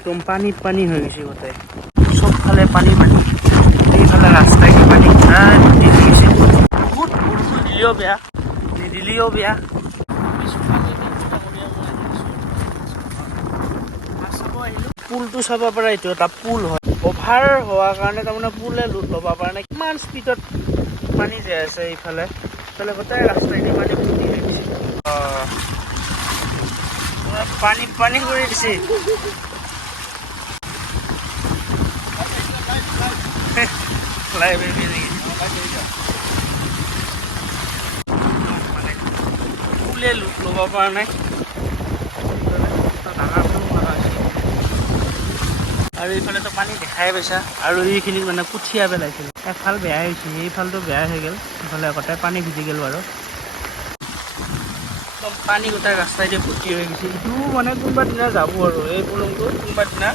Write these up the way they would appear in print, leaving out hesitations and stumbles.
একদম পানী পানী হৈ গৈছে গোটেই চবফালে পানী পানী এইফালে ৰাস্তাই পানী প্ৰায় ভৰ্তি হৈ গৈছে বহুত বৰষুণ দিলেও বেয়া নিদিলেও বেয়া পুলটো চাব পৰা এইটো এটা পুল হয় অভাৰ হোৱাৰ কাৰণে তাৰমানে পুলে লুট ল'ব পৰা নাই কিমান স্পীডত পানী যাই আছে এইফালে এইফালে গোটেই ৰাস্তাইদি পানী ভৰ্তি হৈ গৈছে পানী পানী কৰি দিছে পুলে লুট ল'ব পৰা নাই আৰু এইফালেতো পানী দেখাই পাইছা আৰু এইখিনিত মানে কুঠিয়া পেলাইছিল এফাল বেয়া হৈছে সেইফালটো বেয়া হৈ গ'ল ইফালে গোটেই পানী ভিজি গ'ল বাৰু একদম পানী গোটেই ৰাস্তাইদি ভৰ্তি হৈ গৈছে এইটো মানে কোনোবা দিনা যাব আৰু এই পুলংটো কোনোবা দিনা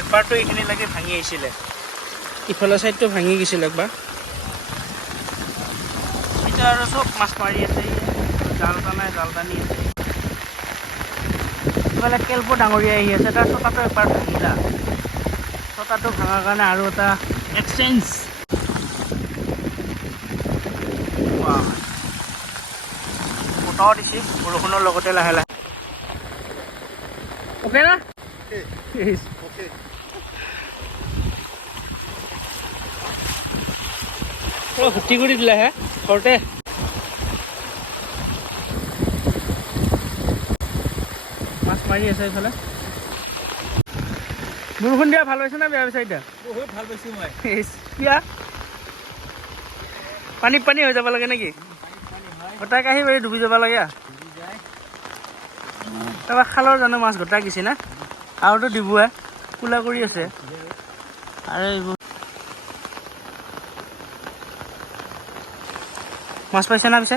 একবাৰতো এইখিনিলৈকে ভাঙি আহিছিলে ইফালৰ ছাইডটো ভাঙি গৈছিল একবাৰ এতিয়া আৰু চব মাছ মাৰি আছে জাল টানাই জাল টানি আছে ইফালে কেলপো ডাঙৰীয়া আহি আছে তাৰ চকাটো একবাৰ ভাঙিলা চকাটো ভাঙাৰ কাৰণে আৰু এটা এক্সচেঞ্জ বতাহো দিছে বৰষুণৰ লগতে লাহে লাহে অ'কে না ভৰ্তি কৰি দিলে হে ঘৰতে মাছ মাৰি আছে এইফালে বৰষুণ দিয়া ভাল পাইছে না বেয়া পাইছে এতিয়া বহুত ভাল পাইছোঁ মই কিয়া পানী পানী হৈ যাব লাগে নেকি গোটাই কাঁহী বাৰী ডুবি যাব লাগে তাৰপৰা খালৰ জানো মাছ গোটাই গৈছে না আৰুতো ডিবুৱে কোলা কৰি আছে আৰু এইবোৰ মাছ পাইছে না পিছে